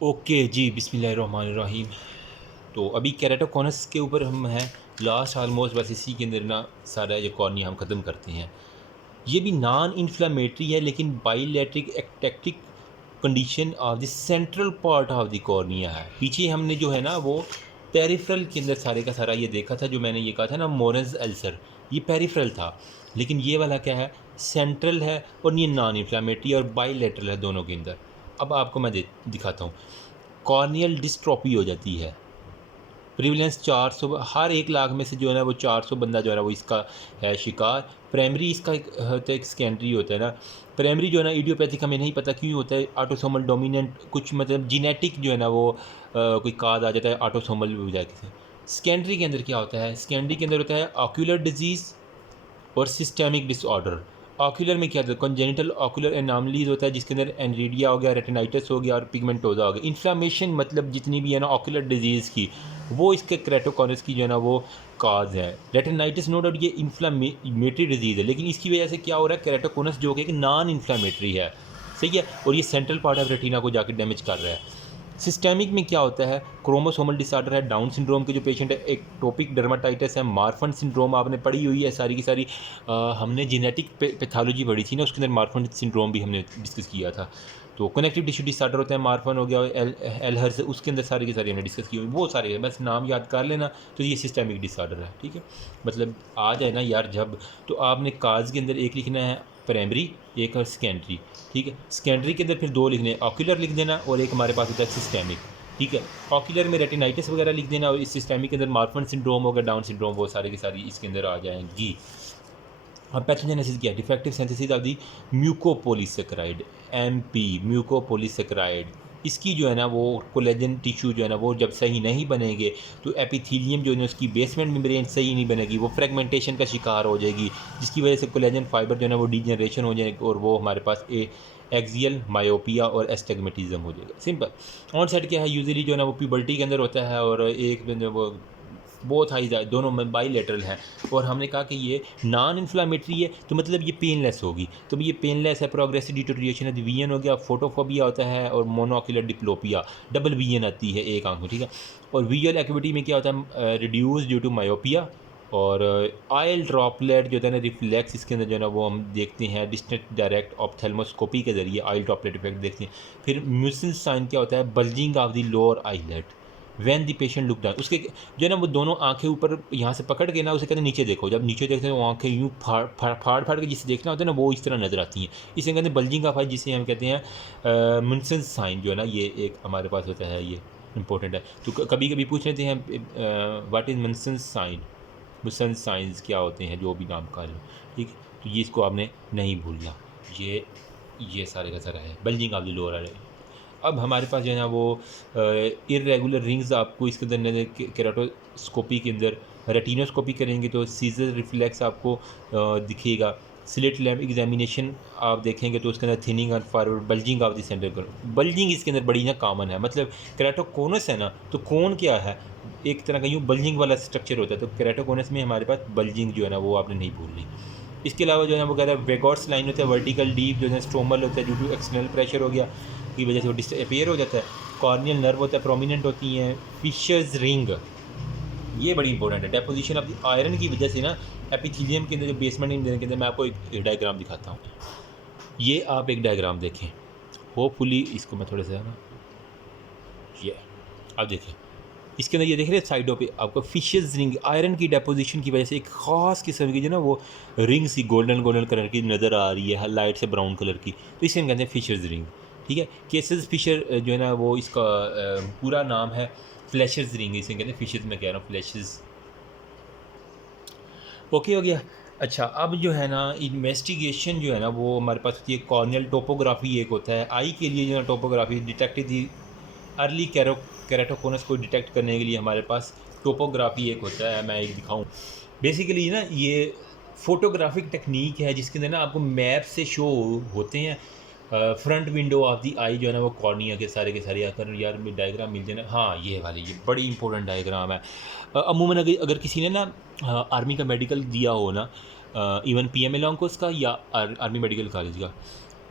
Okay जी, बिस्मिल्लाहिर्रहमानिर्रहीम। तो अभी केराटोकॉनस के ऊपर हम हैं, लास्ट ऑलमोस्ट बस इसी के अंदर ना सारा ये कॉर्निया हम ख़त्म करते हैं। ये भी नॉन इन्फ्लेमेटरी है लेकिन bilateral ectatic condition of the central part of the cornea है। पीछे हमने जो है ना वो पेरिफेरल के अंदर सारे का सारा ये देखा था, जो मैंने ये कहा था ना मोरेज अल्सर, ये पेरिफेरल था। लेकिन ये वाला क्या है, सेंट्रल है और ये नॉन इन्फ्लेमेटरी और बाइलेटरल है दोनों के अंदर। अब आपको मैं दिखाता हूँ। कॉर्नियल डिस्ट्रॉफी हो जाती है, प्रिवलेंस 400, हर 1 लाख में से जो है ना वो 400 बंदा जो है ना वो इसका है शिकार। प्राइमरी इसका एक होता है, एक सेकेंडरी होता है ना। प्राइमरी जो है ना इडियोपैथिक हमें नहीं पता क्यों होता है, ऑटोसोमल डोमिनेंट कुछ मतलब जीनेटिक जो है ना वो कोई काज आ जाता है ऑटोसोमल बजाय किसी। सेकेंडरी के अंदर क्या होता है, सेकेंडरी के अंदर होता है ऑक्यूलर डिजीज़ और सिस्टेमिक डिसऑर्डर। ऑक्यूलर में क्या होता है, कंजेनिटल ऑक्यूलर एनामलीज होता है जिसके अंदर एनरीडिया हो गया, रेटिनाइटिस हो गया और पिगमेंटोजा हो गया। इन्फ्लामेशन मतलब जितनी भी है ना ऑक्यूलर डिजीज़ की, वो इसके केराटोकॉनस की जो है ना वो काज है। रेटिनाइटिस नो डाउट ये इन्फ्लामेटरी डिजीज़ है, लेकिन इसकी वजह से क्या हो रहा है, केराटोकॉनस जो कि एक नॉन इन्फ्लामेटरी है, सही है, और ये सेंट्रल पार्ट ऑफ रेटिना को जाकर डैमेज कर रहा है। सिस्टेमिक में क्या होता है, क्रोमोसोमल डिसऑर्डर है, डाउन सिंड्रोम के जो पेशेंट है, एक्टोपिक डर्माटाइटिस है, मार्फन सिंड्रोम आपने पढ़ी हुई है सारी की सारी। हमने जेनेटिक पैथोलॉजी पढ़ी थी ना, उसके अंदर मार्फन सिंड्रोम भी हमने डिस्कस किया था। तो कनेक्टिव टिश्यू डिसऑर्डर होता है, मार्फन हो गया, एलहर्स, उसके अंदर सारी की सारी हमने डिस्कस की हुई, वो सारे है, बस नाम याद कर लेना। तो ये सिस्टेमिक डिसऑर्डर है, ठीक है। मतलब आ जाए ना यार जब, तो आपने काज के अंदर एक लिखना है प्राइमरी, एक और सेकेंडरी, ठीक है। सेकेंडरी के अंदर फिर 2 लिखने, ऑक्यूलर लिख देना और एक हमारे पास होता है सिस्टेमिक, ठीक है। ऑक्यूलर में रेटिनाइटिस वगैरह लिख देना और इस सिस्टेमिक के अंदर मार्फन सिंड्रोम होगा, डाउन सिंड्रोम, वो सारी की सारी इसके अंदर आ जाएंगी। अब पैथोजेनेसिस क्या है, defective synthesis of the mucopolysaccharide, MP, mucopolysaccharide. इसकी जो है ना वो कोलेजन टिश्यू जो है ना वो जब सही नहीं बनेंगे तो एपिथीलियम जो है ना उसकी बेसमेंट मेम्ब्रेन सही नहीं बनेगी, वो फ्रेगमेंटेशन का शिकार हो जाएगी, जिसकी वजह से कोलेजन फाइबर जो है ना वो डीजनरेशन हो जाएगी और वो हमारे पास एक्सियल मायोपिया और एस्टेग्मेटिज्म हो जाएगा। सिंपल। ऑन सेट क्या है, यूजली जो है ना वो प्यूबर्टी के अंदर होता है और एक जो वो बोथ हाई दोनों में बाईलेटरल है। और हमने कहा कि ये नॉन इन्फ्लामेटरी है तो मतलब ये पेनलेस होगी, तो ये पेनलेस है। प्रोग्रेसिव डिटोरिएशन है, वीएन हो गया, फोटोफोबिया होता है और मोनोक्यूलर डिप्लोपिया, डबल वीएन आती है एक आंख में, ठीक है। और विजुअल एक्टिविटी में क्या होता है, रिड्यूस ड्यू टू मायोपिया। और आयल ड्रॉपलेट जो होता है ना रिफ्लेक्स, इसके अंदर जो है ना वो हम देखते हैं डिस्टेंट डायरेक्ट ऑप्थेल्मोस्कोपी के जरिए आयल ड्रॉपलेट इफेक्ट देखते हैं। फिर म्यूसिल साइन क्या होता है, bulging of the lower eyelet when the patient look down, उसके जो है ना वो दोनों आंखें ऊपर यहाँ से पकड़ के ना उसे कहते हैं नीचे देखो, जब नीचे देखते हैं वो आंखें यूँ फाड़ फाड़ के जिसे देखना होता है ना वो इस तरह नजर आती हैं, इसे कहते हैं बल्जिंग ऑफ आई, जिसे हम कहते हैं मुनसन साइन जो है ना, ये एक हमारे पास होता है, ये इंपॉर्टेंट है। तो कभी कभी पूछ लेते हैं what is Munson sign, Munson signs क्या होते हैं, जो भी नाम का लो, ठीक है। तो ये इसको आपने नहीं भूलना, ये सारे का सारा है बल्जिंग ऑफ द लोअर। अब हमारे पास जो है ना वो इर्रेगुलर रिंग्स आपको इसके अंदर केराटोस्कोपी के अंदर, रेटिनोस्कोपी करेंगे तो सीजर रिफ्लेक्स आपको दिखेगा। स्लिट लैम्प एग्जामिनेशन आप देखेंगे तो उसके अंदर थिनिंग और forward bulging of the centre कर, बल्जिंग इसके अंदर बड़ी ना कॉमन है। मतलब केराटोकोनस है ना, तो कौन क्या है, एक तरह का यूँ बल्जिंग वाला स्ट्रक्चर होता है, तो केराटोकोनस में हमारे पास बल्जिंग जो है ना वो आपने नहीं भूलनी। इसके अलावा जो है वो कहता है वेगॉट्स लाइन होता है, वर्टिकल डीप जो है स्ट्रोमल होता है, ड्यू टू एक्सटर्नल प्रेशर हो गया की वजह से वो डिसअपियर हो जाता है। कॉर्नियल नर्व होता है, प्रोमिनेंट होती हैं। फिशर्स रिंग, ये बड़ी इंपॉर्टेंट है, डेपोजिशन ऑफ आयरन की वजह से ना एपिथेलियम के अंदर जो बेसमेंट के अंदर, मैं आपको एक डायग्राम दिखाता हूँ। ये आप एक डायग्राम देखें, होपफुली इसको मैं थोड़ा सा ना, ये आप देखें, इसके अंदर ये देख रहे हैं साइडों पे आपको फिशेस रिंग, आयरन की डेपोजिशन की वजह से एक ख़ास किस्म की जो ना वो रिंग सी गोल्डन गोल्डन कलर की नज़र आ रही है, लाइट से ब्राउन कलर की, तो इसे हम कहते हैं फिशर्स रिंग, ठीक है। केसेस फिशर जो है ना वो इसका पूरा नाम है फ्लैशर्स रिंग, इसे कहते हैं फिशर्स, मैं कह रहा हूँ फ्लैशेस। ओके हो गया। अच्छा, अब जो है ना इन्वेस्टिगेशन जो है ना वो हमारे पास होती है, कॉर्नियल टोपोग्राफी एक होता है आई के लिए, जो है टोपोग्राफी डिटेक्ट दी अर्ली केराटोकोनस को डिटेक्ट करने के लिए हमारे पास टोपोग्राफी एक होता है, मैं एक दिखाऊं। बेसिकली ना ये फोटोग्राफिक टेक्निक है जिसके अंदर ना आपको मैप से शो होते हैं फ्रंट विंडो ऑफ दी आई जो है ना वो कॉर्निया के सारे आकर, यार में डायग्राम मिल जाए ना, हाँ ये वाली, ये बड़ी इंपॉर्टेंट डायग्राम है। अमूमन अगर किसी ने ना आर्मी का मेडिकल दिया हो ना, इवन पीएम एलोंकोस का या आर्मी मेडिकल कॉलेज का,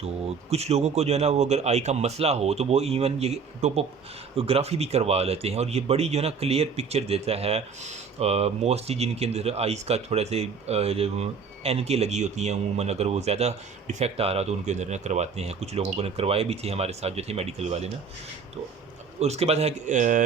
तो कुछ लोगों को जो है ना वो अगर आई का मसला हो तो वो इवन ये टोपोग्राफी भी करवा लेते हैं, और ये बड़ी जो है ना क्लियर पिक्चर देता है। मोस्टली जिनके अंदर आइज़ का थोड़ा से एनके लगी होती हैं अमूमन, अगर वो ज़्यादा डिफेक्ट आ रहा तो उनके अंदर ना करवाते हैं। कुछ लोगों को ने करवाए भी थे हमारे साथ जो थे मेडिकल वाले ना। तो उसके बाद है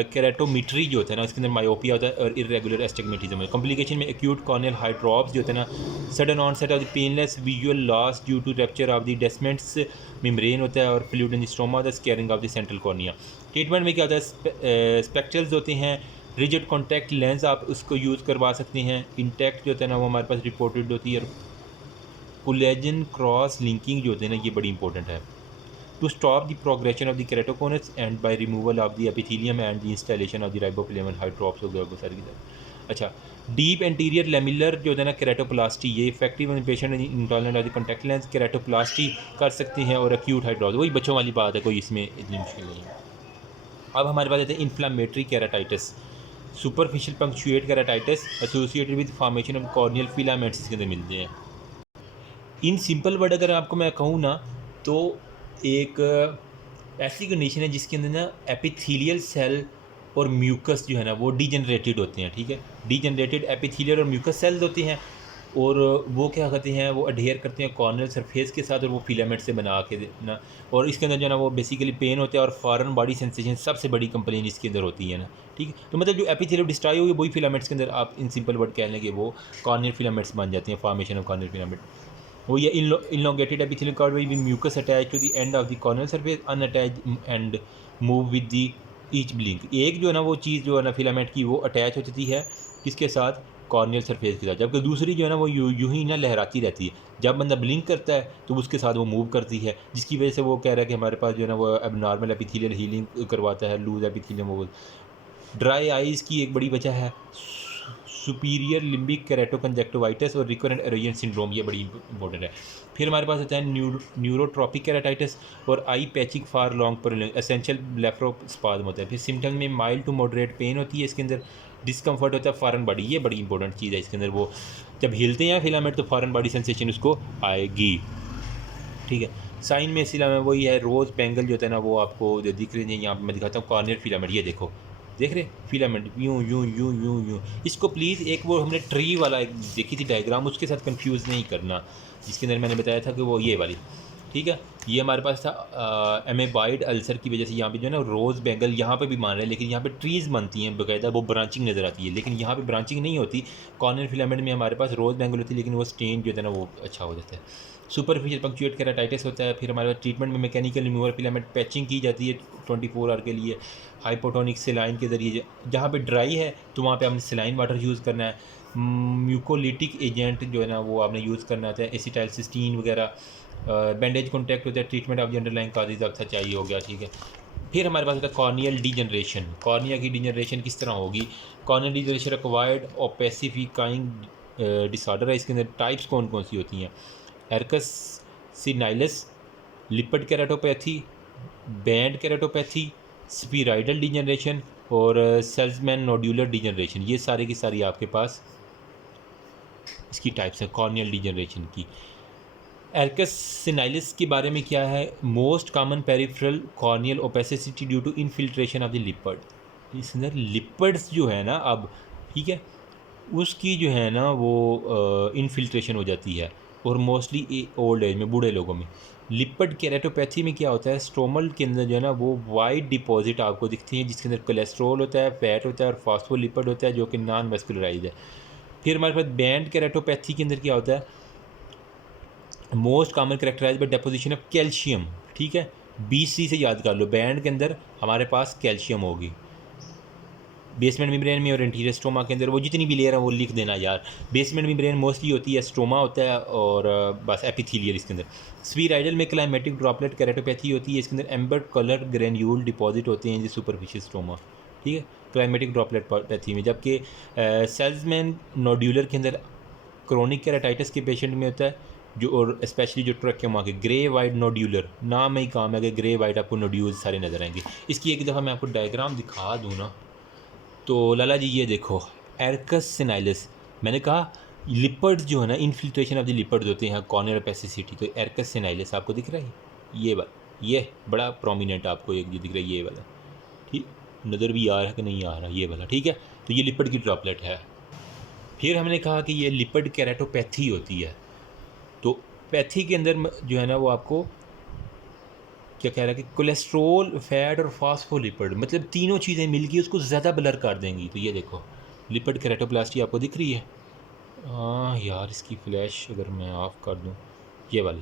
केराटोमीट्री जो होता है ना, उसके अंदर मायोपिया होता है और इरेगुलर एस्टिग्मेटिज्म है। कॉम्प्लिकेशन में एक्यूट कॉर्नियल हाइड्रॉप्स जो होता है ना, sudden onset of the painless visual loss due to rupture of the Descemet's membrane होता है, और fluid in the stroma the scarring of the central cornea. Treatment में क्या होता है, स्पेक्ट्रल्स होते हैं, रिजिड कॉन्टैक्ट लेंस आप उसको यूज़ करवा सकते हैं। इंटैक्ट जो होता है ना वो हमारे पास रिपोर्टेड होती है। और कोलेजन क्रॉस लिंकिंग जो होते हैं ना, ये बड़ी इंपॉर्टेंट है to stop the progression of the keratoconus and by removal of the epithelium and the installation of the riboflavin hydrops हो गया वो सारी की सारी। अच्छा, डीप एंटीरियर लेमिलर जो होता है ना केराटोप्लास्टी, ये effective patient intolerant of the contact lens keratoplasty कर सकते हैं। और एक्यूट हाइड्रोस वही बच्चों वाली बात है, कोई इसमें इतनी मुश्किल नहीं है। अब हमारे पास आते हैं inflammatory keratitis, superficial punctuate keratitis associated with formation of corneal filaments इसके अंदर मिलते हैं। इन सिंपल वर्ड अगर आपको मैं कहूँ ना, तो एक ऐसी कंडीशन है जिसके अंदर ना एपिथेलियल सेल और म्यूकस जो है ना वो डीजनरेटेड होते हैं। ठीक है, डीजनरेटेड एपिथेलियल और म्यूकस सेल्स होते हैं, और वो क्या करते हैं, वो अडेयर करते हैं कॉर्नियल सरफेस के साथ, और वो फिलामेंट से बना के ना, और इसके अंदर जो है ना वो बेसिकली पेन होता है और फॉरेन बॉडी सेंसेशन सबसे बड़ी कंप्लेन इसके अंदर होती है ना। ठीक है, तो मतलब जो एपिथेलियल डिस्ट्रॉय हुई वही फिलामेंट्स के अंदर आप इन सिंपल वर्ड कह लें कि वो कॉर्नियल फिलामेंट्स बन जाते हैं, फॉर्मेशन ऑफ कॉर्नियल फिलामेंट। वो ये elongated epithelial cord will be mucus attached to the end of the corneal surface unattached and move with the each blink। एक जो है ना वो चीज़ जो है ना फिलामेंट की वो अटैच होती है किसके साथ, कॉर्नियल सरफेस के साथ, जबकि दूसरी जो है ना वो यूं ही ना लहराती रहती है। जब बंदा ब्लिंक करता है तो उसके साथ वो मूव करती है, जिसकी वजह से वो कह रहा है कि हमारे पास जो है ना वो एबनॉर्मल एपिथेलियल हीलिंग करवाता है, लूज एपिथेलियम। वो ड्राई आइज़ की एक बड़ी वजह है सुपीरियर लिम्बिक केराटोकंजक्टिवाइटिस और रिकरेंट एरोजन सिंड्रोम, ये बड़ी इंपॉर्टेंट है। फिर हमारे पास होता है न्यूरोट्रॉपिक केराटाइटिस और आई पैचिंग फॉर लॉन्ग पर एसेंशियल ब्लेफरोस्पाज्म होता है। फिर सिम्टम में माइल्ड टू मॉडरेट पेन होती है, इसके अंदर डिस्कम्फर्ट होता है फॉरेन बॉडी, ये बड़ी इंपॉर्टेंट चीज़ है। इसके अंदर वो जब हिलते हैं फिलामेंट तो फॉरेन बॉडी सेंसेशन उसको आएगी। ठीक है, साइन में सिला में वही है, रोज़ बैंगल जो होता है ना वो आपको जो दिख रही है, यहाँ पर मैं दिखाता हूँ कॉर्नियल फिलामेंट, ये देखो देख रहे फिलामेंट यूँ यूँ यूँ यूँ यूँ। इसको प्लीज़ एक वो हमने ट्री वाला एक देखी थी डायग्राम, उसके साथ कंफ्यूज नहीं करना, जिसके अंदर मैंने बताया था कि वो ये वाली। ठीक है, ये हमारे पास था एमेबाइड अल्सर की वजह से यहाँ पे जो है ना रोज़ बैंगल यहाँ पे भी मान रहे हैं, लेकिन यहाँ पे ट्रीज़ बनती हैं बाकायदा, वो ब्रांचिंग नज़र आती है, लेकिन यहाँ पे ब्रांचिंग नहीं होती। कॉर्नियल फिलामेंट में हमारे पास रोज़ बैंगल होती है, लेकिन वो स्टेन जो है ना वो अच्छा हो जाता है। सुपरफिशियल पंक्चुएट केराटाइटिस होता है। फिर हमारे पास ट्रीटमेंट में मैकेनिकल रिमूवल फिलामेंट पैचिंग की जाती है 24 आवर के लिए हाइपोटोनिक सेलाइन के ज़रिए। जहाँ पे ड्राई है तो वहाँ पे हमने सेलाइन वाटर यूज़ करना है। म्यूकोलिटिक एजेंट जो है ना वो आपने यूज़ करना होता है, एसिटाइलसिस्टीन वगैरह। बैंडेज कॉन्टैक्ट होता है, treatment of the underlying causes of चाहिए हो गया। ठीक है, फिर हमारे पास होता है कॉर्नियल डीजनरेशन। कॉर्निया की डीजनरेशन किस तरह होगी, corneal degeneration required opacifying disorder है। इसके अंदर टाइप्स कौन कौन सी होती हैं, arcus senilis, lipid keratopathy, band keratopathy, spheroidal degeneration और सेल्समैन नोड्यूलर डीजनरेशन, ये सारे की सारी आपके पास इसकी टाइप्स है कॉर्नियल डीजनरेशन की। एरकस सिनाइलिस के बारे में क्या है, most common peripheral corneal opacity due to infiltration of the lipid. इस अंदर लिपिड्स जो है ना अब, ठीक है, उसकी जो है ना वो इनफिल्ट्रेशन हो जाती है, और मोस्टली ओल्ड एज में, बूढ़े लोगों में। लिपिड केराटोपैथी में क्या होता है, स्टोमल के अंदर जो है ना वो वाइट डिपॉजिट आपको दिखती हैं, जिसके अंदर कोलेस्ट्रॉल होता है, फैट होता है और फॉस्फोलिपिड होता है, जो कि नॉन वेस्कुलराइज्ड है। फिर हमारे पास बैंड केराटोपैथी के अंदर क्या होता है, most common characterise by deposition of calcium. ठीक है, BC से याद कर लो, बैंड के अंदर हमारे पास कैल्शियम होगी, बेसमेंट मेम्ब्रेन में और एंटीरियर स्ट्रोमा के अंदर, वो जितनी भी लेयर है वो लिख देना यार। बेसमेंट मेम्ब्रेन मोस्टली होती है, स्ट्रोमा होता है, और बस एपिथेलियल इसके अंदर। स्फीराइडल में क्लाइमेटिक ड्रॉपलेट केराटोपैथी होती है, इसके अंदर एम्बर्ड कलर ग्रेन्यूल डिपॉजिट होते हैं, जो सुपरफिशियल स्ट्रोमा। ठीक है, क्लाइमेटिक ड्रॉपलेट पैथी में। जबकि सेल्समैन नोड्यूलर के अंदर क्रोनिक केराटाइटिस के पेशेंट में होता है, जो और स्पेशली जो ट्रैकियोमा के ग्रे वाइट नोड्यूलर, नाम में ही काम है कि ग्रे वाइट आपको नोड्यूल्स सारे नजर आएंगे। इसकी एक दफ़ा मैं आपको डायग्राम दिखा दूँ ना, तो लाला जी ये देखो एरकस सिनाइलिस, मैंने कहा लिपिड्स जो है ना इनफिल्ट्रेशन ऑफ द लिपिड्स होते हैं कॉर्नियल ओपेसिटी, तो एरकस सिनाइलिस आपको दिख रहा है। ये वाला, ये बड़ा प्रोमिनेंट आपको एक जो दिख रहा है ये वाला, ठीक, नज़र भी आ रहा है कि नहीं आ रहा, ये वाला, ठीक है। तो ये लिपिड की ड्रॉपलेट है। फिर हमने कहा कि ये लिपिड केराटोपैथी होती है। तो पैथी के अंदर जो है ना वो आपको क्या कह रहा है कि कोलेस्ट्रोल, फैट और फास्फोलिपिड, मतलब तीनों चीज़ें मिलकर उसको ज़्यादा ब्लर कर देंगी। तो ये देखो लिपिड केराटोप्लास्टी आपको दिख रही है। हाँ यार, इसकी फ्लैश अगर मैं ऑफ़ कर दूँ, ये वाली,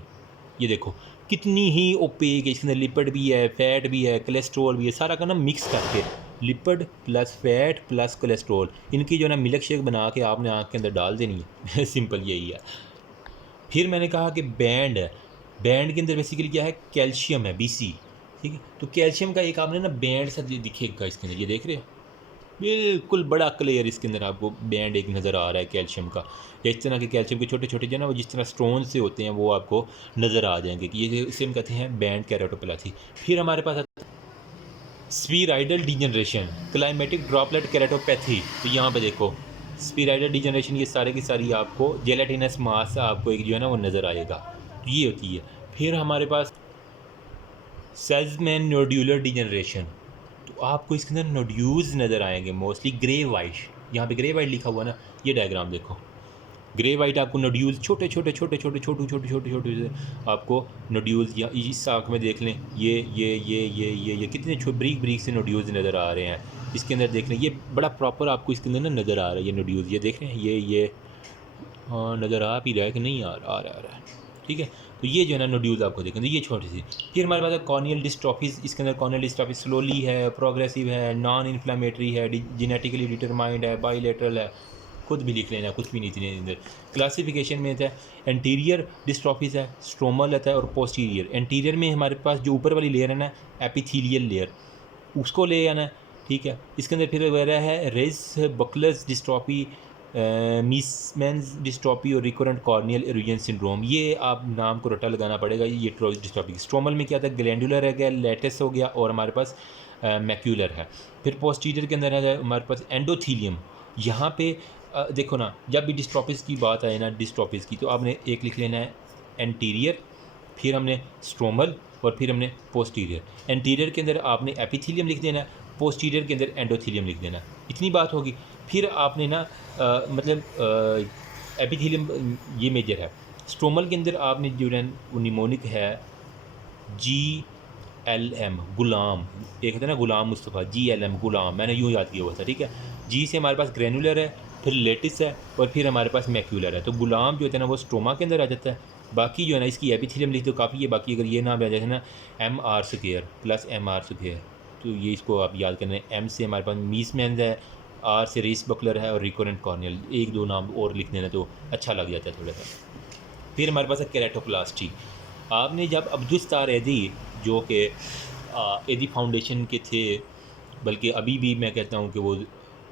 ये देखो कितनी ही ओपेक है। इसके अंदर लिपिड भी है, फैट भी है, कोलेस्ट्रोल भी है, सारा का ना मिक्स करके lipid plus fat plus cholesterol, इनकी जो है ना मिल्क शेक बना के आपने आँख के अंदर डाल देनी है। सिंपल यही है। फिर मैंने कहा कि बैंड है, बैंड के अंदर बेसिकली क्या है, कैल्शियम है, BC, ठीक है। तो कैल्शियम का एक आपने ना बैंड सा दिखेगा इसके अंदर, ये देख रहे हो, बिल्कुल बड़ा क्लियर इसके अंदर आपको बैंड एक नज़र आ रहा है कैल्शियम का। या इस तरह के कैल्शियम के छोटे छोटे जो ना वो जिस तरह स्टोन से होते हैं वो आपको नज़र आ जाएंगे कि ये इसे हम कहते हैं बैंड केराटोपैथी। फिर हमारे पास स्पीराइडल डिजनरेशन, क्लाइमेटिक ड्रॉपलेट केराटोपैथी। तो यहाँ पे देखो स्पीराइडल डिजनरेशन, ये सारे की सारी आपको जेलेटिनस मास आपको एक जो है ना वो नज़र आएगा, तो ये होती है। फिर हमारे पास सेल्समैन नोड्यूलर डिजनरेशन, तो आपको इसके अंदर नोड्यूल्स नज़र आएंगे मोस्टली ग्रे वाइट। यहाँ पे ग्रे वाइट लिखा हुआ ना, ये डायग्राम देखो, ग्रे वाइट आपको नोड्यूल्स छोटे छोटे छोटे छोटे छोटे छोटे छोटे छोटे से आपको नोड्यूल्स, या इस आँख में देख लें, ये कितने ब्रीक ब्रीक से नोड्यूल्स नज़र आ रहे हैं। इसके अंदर देख लें, ये बड़ा प्रॉपर आपको इसके अंदर ना नज़र आ रहा है, ये नोड्यूल्स, ये देख रहे हैं, ये हाँ नज़र आ भी रहा है कि नहीं आ रहा है, ठीक है। तो ये जो है ना नोड्यूल्स आपको देखेंगे, ये छोटी सी। फिर हमारे पास कॉर्नियल डिस्ट्रॉफीज, इसके अंदर कॉर्नियल डिस्ट्रॉफी स्लोली है, प्रोग्रेसिव है, नॉन इन्फ्लामेटरी है, जेनेटिकली डिटरमाइंड है, बाईलेटरल है, खुद भी लिख लेना, कुछ भी नहीं थी अंदर। क्लासिफिकेशन में है एंटीरियर डिस्ट्रॉफीज है, स्ट्रोमल रहता है और पोस्टीरियर। एंटीरियर में हमारे पास जो ऊपर वाली लेयर है ना, एपिथीलियल लेयर, उसको ले आना है, ठीक है। इसके अंदर फिर वगैरह है रेस बकलस डिस्ट्रॉफी, मीसमैन्स डिस्ट्रॉफी और रिकरेंट कॉर्नियल इरोजन सिंड्रोम। ये आप नाम को रट्टा लगाना पड़ेगा। ये डिस्ट्रॉफी स्ट्रोमल में क्या था, ग्लैंडुलर है गया, लेटेस हो गया और हमारे पास मैक्यूलर है। फिर पोस्टीरियर के अंदर है हमारे पास एंडोथीलियम। यहाँ पे देखो ना, जब भी डिस्ट्रॉफीज़ की बात आए ना, डिस्ट्रॉफीज़ की, तो आपने एक लिख लेना है एंटीरियर, फिर हमने स्ट्रोमल और फिर हमने पोस्टीरियर। एंटीरियर के अंदर आपने एपिथीलियम लिख देना, पोस्टीरियर के अंदर एंडोथीलियम लिख देना, इतनी बात होगी। फिर आपने ना मतलब एपिथीलियम ये मेजर है। स्ट्रोमल के अंदर आपने जो है वो निमोनिक है, GLM गुलाम, एक होता है ना गुलाम मुस्तफ़ा, GLM गुलाम, मैंने यूँ याद किया हुआ था, ठीक है। जी से हमारे पास ग्रेनुलर है, फिर लेटिस है और फिर हमारे पास मैक्यूलर है। तो गुलाम जो होता है ना वो स्ट्रोमा के अंदर आ जाता है। बाकी जो है ना इसकी एपिथेलियम लिख दो काफ़ी है। बाकी अगर ये नाम आ जाए ना MR² प्लस MR², तो ये इसको आप याद करना है। M से हमारे पास मीसमैन्स है, R से रेस बकलर है और रिकोरेंट कॉर्नियल, एक दो नाम और लिख देना तो अच्छा लग जाता है थोड़ा सा। फिर हमारे पास है केराटोप्लास्टी। आपने जब अब्दुल सत्तार एदी, जो कि एदी फाउंडेशन के थे, बल्कि अभी भी मैं कहता हूँ कि वो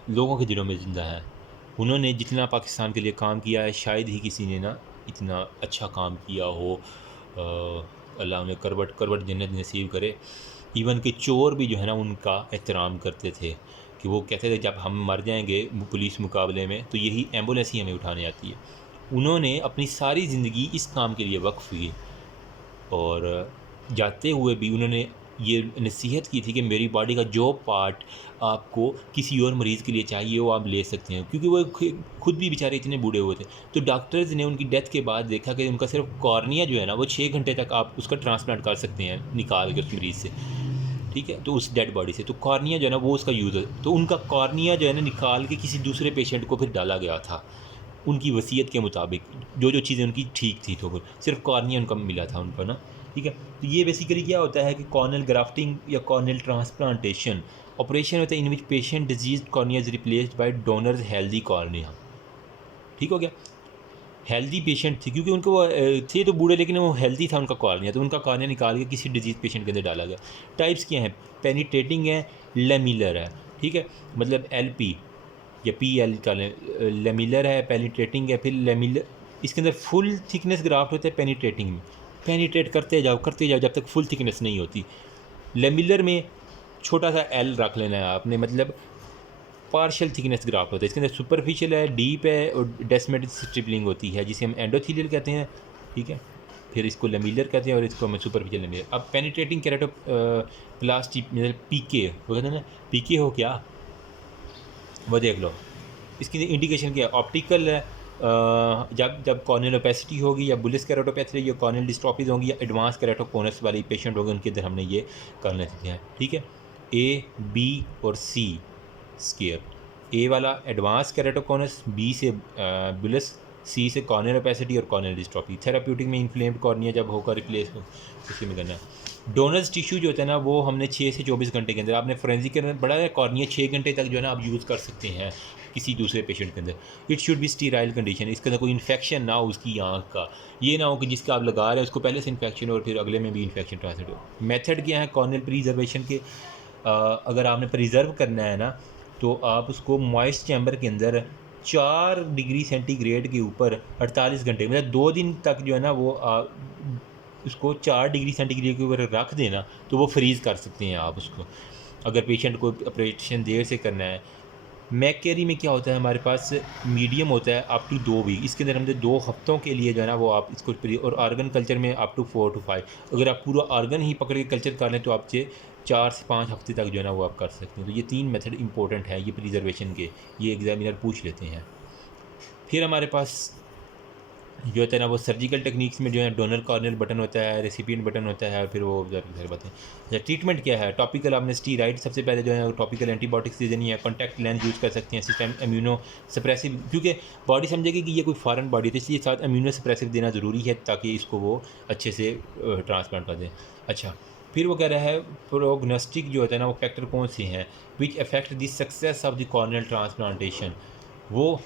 लोगों के दिलों में ज़िंदा है, उन्होंने जितना पाकिस्तान के लिए काम किया है शायद ही किसी ने ना इतना अच्छा काम किया हो। अल्लाह उन्हें करवट जन्नत नसीब करे। इवन के चोर भी जो है ना उनका एहतराम करते थे कि वो कहते थे जब हम मर जाएंगे पुलिस मुकाबले में तो यही एम्बुलेंस ही हमें उठाने आती है। उन्होंने अपनी सारी ज़िंदगी इस काम के लिए वक्फ की और जाते हुए भी उन्होंने ये नसीहत की थी कि मेरी बॉडी का जो पार्ट आपको किसी और मरीज़ के लिए चाहिए वो आप ले सकते हैं, क्योंकि वो खुद भी बेचारे इतने बूढ़े हुए थे। तो डॉक्टर्स ने उनकी डेथ के बाद देखा कि उनका सिर्फ कॉर्निया जो है ना वो 6 घंटे तक आप उसका ट्रांसप्लांट कर सकते हैं निकाल के उस मरीज़ से, ठीक है, तो उस डेड बॉडी से। तो कॉर्निया जो है ना वो उसका यूज़ है, तो उनका कॉर्निया जो है ना निकाल के किसी दूसरे पेशेंट को फिर डाला गया था उनकी वसीयत के मुताबिक, जो चीज़ें उनकी ठीक थी, तो सिर्फ कॉर्निया उनका मिला था उनको ना, ठीक है। तो ये बेसिकली क्या होता है कि कॉर्नियल ग्राफ्टिंग या कॉर्नियल ट्रांसप्लांटेशन ऑपरेशन होता है in which patient disease cornea is replaced by donor's healthy cornea, ठीक हो गया। हेल्दी पेशेंट थे क्योंकि उनको थे तो बूढ़े लेकिन वो हेल्दी था उनका कॉर्निया, तो उनका कॉर्निया निकाल के किसी डिजीज पेशेंट के अंदर डाला गया। टाइप्स क्या हैं, पेनिट्रेटिंग है, लेमिलर है, ठीक है, मतलब LP या PL का लेमिलर है, पेनिट्रेटिंग है, फिर लेमिलर। इसके अंदर फुल थिकनेस ग्राफ्ट होता है पेनिट्रेटिंग में, पेनिट्रेट करते जाओ जब तक फुल थिकनेस नहीं होती। लेमिलर में छोटा सा L रख लेना है आपने, मतलब पार्शियल थिकनेस ग्राफ्ट होता है। इसके अंदर सुपरफिशियल है, डीप है और डेस्मेटिक स्ट्रिपलिंग होती है जिसे हम एंडोथीलियल कहते हैं, ठीक है। फिर इसको लेमिलर कहते हैं और इसको हम सुपरफिशियल लेमिलर। अब पेनिट्रेटिंग केराटो प्लास्टी मतलब पीके वो कहते हैं ना, पीके हो क्या वो देख लो। इसकी इंडिकेशन क्या है, ऑप्टिकल है, जब कॉर्नियल ओपेसिटी होगी या बुलिस केराटोपैथी या कॉर्नियल डिस्ट्रॉफीज होंगी या एडवांस केराटोकोनस वाली पेशेंट होंगे, उनके अंदर हमने ये कर लेते हैं। ठीक है, ए बी और सी स्केयर, ए वाला एडवांस केराटोकोनस, बी से बुलिस, सी से कॉर्नियल ओपेसिटी और कॉर्नियल डिस्ट्रॉफी। थेराप्यूटिक में इन्फ्लेम्ड कॉर्निया जब होगा रिप्लेस हो उसी में करना है। डोनर्स टिश्यू जो होता है ना वो हमने 6 से 24 घंटे के अंदर, आपने फोरेंसिक के अंदर बड़ा है कॉर्निया 6 घंटे तक जो है ना आप यूज़ कर सकते हैं किसी दूसरे पेशेंट के अंदर। It should be sterile condition, इसके अंदर कोई इन्फेक्शन ना हो उसकी आँख का, ये ना हो कि जिसका आप लगा रहे हैं उसको पहले से इन्फेक्शन और फिर अगले में भी इन्फेक्शन ट्रांसमिट हो। मेथड क्या है कॉर्नियल प्रिजर्वेशन के, अगर आपने प्रिजर्व करना है ना तो आप उसको मॉइस्ट चैम्बर के अंदर 4 डिग्री सेंटीग्रेड के ऊपर 48 घंटे मतलब 2 दिन तक जो है ना वो उसको 4 डिग्री सेंटीग्रेड के ऊपर रख देना तो वो फ्रीज़ कर सकते हैं आप उसको, अगर पेशेंट को ऑपरेशन देर से करना है। मैकेरी में क्या होता है हमारे पास मीडियम होता है अप टू 2 वीक, इसके अंदर हमने 2 हफ्तों के लिए जो है ना वो आप इसको, और आर्गन कल्चर में अप टू 4 to 5, अगर आप पूरा आर्गन ही पकड़ के कल्चर कर लें तो आपसे 4 से 5 हफ्ते तक जो है ना वो आप कर सकते हैं। तो ये 3 मेथड इंपॉर्टेंट है ये प्रिजर्वेशन के, ये एग्जामिनर पूछ लेते हैं। फिर हमारे पास जो होता है ना वो सर्जिकल टेक्निक्स में जो है डोनर कॉर्नियल बटन होता है, रेसिपिएंट बटन होता है, फिर वो फिर बताएं। अच्छा, ट्रीटमेंट क्या है, टॉपिकल आपने स्टीराइड सबसे पहले जो है टॉपिकल एंटीबायोटिक्स दे देनी है, कॉन्टैक्ट लेंस यूज़ कर सकते हैं, सिस्टम इम्यूनो सप्रेसिव, क्योंकि बॉडी समझेगी कि ये कोई फॉरेन बॉडी है इसलिए साथ इम्यूनो सप्रेसिव देना ज़रूरी है ताकि इसको वो अच्छे से ट्रांसप्लांट कर दें। अच्छा, फिर वो कह रहा है प्रोग्नोस्टिक जो होता है ना वो फैक्टर कौन से हैं which affect the success of the corneal transplantation. वो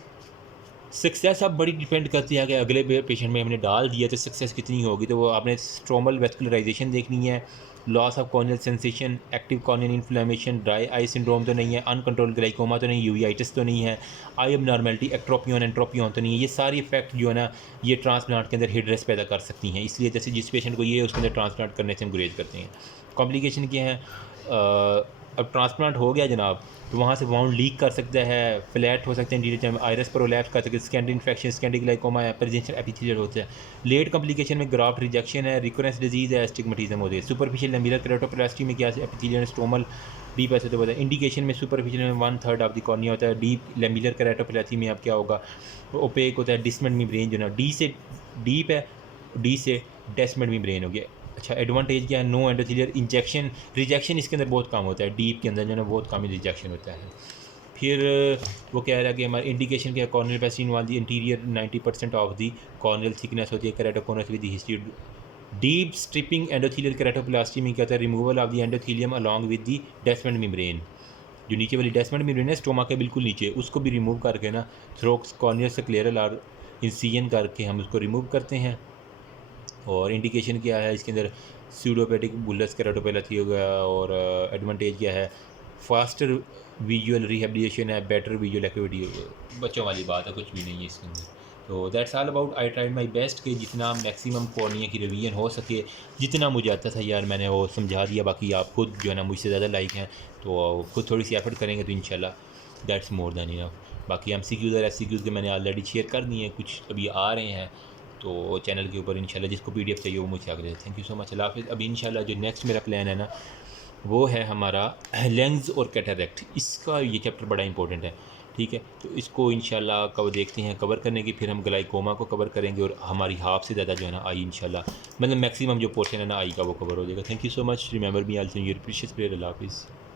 सक्सेस अब बड़ी डिपेंड करती है कि अगले पेशेंट में हमने डाल दिया तो सक्सेस कितनी होगी। तो वो आपने स्ट्रोमल वेस्कुलराइजेशन देखनी है, loss of corneal sensation, active corneal inflammation, dry eye syndrome तो नहीं है, अनकंट्रोल ग्लाइकोमा तो नहीं, यूवीआइटिस तो नहीं है, आई एबनॉर्मेलिटी, एक्ट्रोपियन एंट्रोपियन तो नहीं है। ये सारी इफेक्ट जो है ना ये ट्रांसप्लांट के अंदर हिड्रेस पैदा कर सकती हैं, इसलिए जैसे जिस पेशेंट को ये उसके अंदर ट्रांसप्लांट करने से हम गुरेज करते हैं। कॉम्प्लिकेशन क्या है, अब ट्रांसप्लांट हो गया जनाब तो वहाँ से वाउंड लीक कर सकता है, फ्लैट हो सकते हैं, इंटीरियर आयरस प्रोलैप्स कर सकते हैं, स्कैंडी इन्फेक्शन, स्कैंडी ग्लाइकोमा है, प्रेजेंशियल एपिथेलियल होता है। लेट कॉम्प्लिकेशन में ग्राफ्ट रिजेक्शन है, रिकरेंस डिजीज़ है, एस्टिग्मेटिज्म होती है। सुपरफिशियल लेमिलर केराटोप्लास्टी में क्या है, एपिथेलियल स्टोमल डीप ऐसे तो होता है। इंडिकेशन में सुपरफिशियल में 1/3 ऑफ द कॉर्निया होता है। डीप लेमिलर केराटोप्लास्टी में अब क्या होगा, ओपेक होता है, डिस्मेंट मेम्ब्रेन जो ना डी से डीप है, डी से डेस्मेंट मेम्ब्रेन हो गया। अच्छा, एडवांटेज क्या है, नो एंडोथेलियल इंजेक्शन, रिजेक्शन इसके अंदर बहुत कम होता है, डीप के अंदर जो है बहुत कम रिजेक्शन होता है। फिर वो कह रहा है कि हमारे इंडिकेशन क्या है, corneal passing wall the anterior 90% of the corneal thickness होती है, keratoconus with history. Deep stripping endothelial keratoplasty में क्या होता है, removal of the endothelium along with the Descemet membrane, जो नीचे वाली डेस्मेंट मेम्ब्रेन है स्टोमा के बिल्कुल नीचे, उसको भी रिमूव करके ना थ्रोक्स कॉर्नियल स्क्लेरल और इंसिजन करके हम उसको रिमूव करते हैं। और इंडिकेशन क्या है इसके अंदर, स्यूडोपेटिक बुलस केराटोपैथी हो गया। और एडवांटेज क्या है, फास्टर विजुअल रिहेबिलिटेशन है, बेटर विजुअल एक्टिविटी, बच्चों वाली बात है, कुछ भी नहीं है इसके अंदर। तो that's all about, I tried my best कि जितना मैक्सिमम कॉर्निया की रिवीजन हो सके, जितना मुझे आता था यार मैंने वो समझा दिया। बाकी आप खुद जो है ना मुझसे ज़्यादा लाइक हैं तो खुद थोड़ी सी एफर्ट करेंगे तो इंशाल्लाह दैट्स मोर दैन इनफ। बाकी MCQs और SCQs के मैंने ऑलरेडी शेयर कर दिए हैं, कुछ अभी आ रहे हैं तो चैनल के ऊपर इंशाल्लाह जिसको PDF चाहिए वो मुझसे आगे। थैंक यू सो मच, अल्लाह हाफ़िज़। अभी इंशाल्लाह जो नेक्स्ट मेरा प्लान है ना वो है हमारा लेंस और कैटरैक्ट, इसका ये चैप्टर बड़ा इंपॉर्टेंट है, ठीक है। तो इसको इंशाल्लाह कवर देखते हैं कवर करने की, फिर हम ग्लाइकोमा को कवर करेंगे और हमारी हाफ से ज़्यादा जो है ना आई इंशाल्लाह, मतलब मैक्सिमम जो पोर्शन है ना आई का वो कवर हो जाएगा। Thank you so much, remember me also your precious prayer. अल्लाह हाफ़िज़।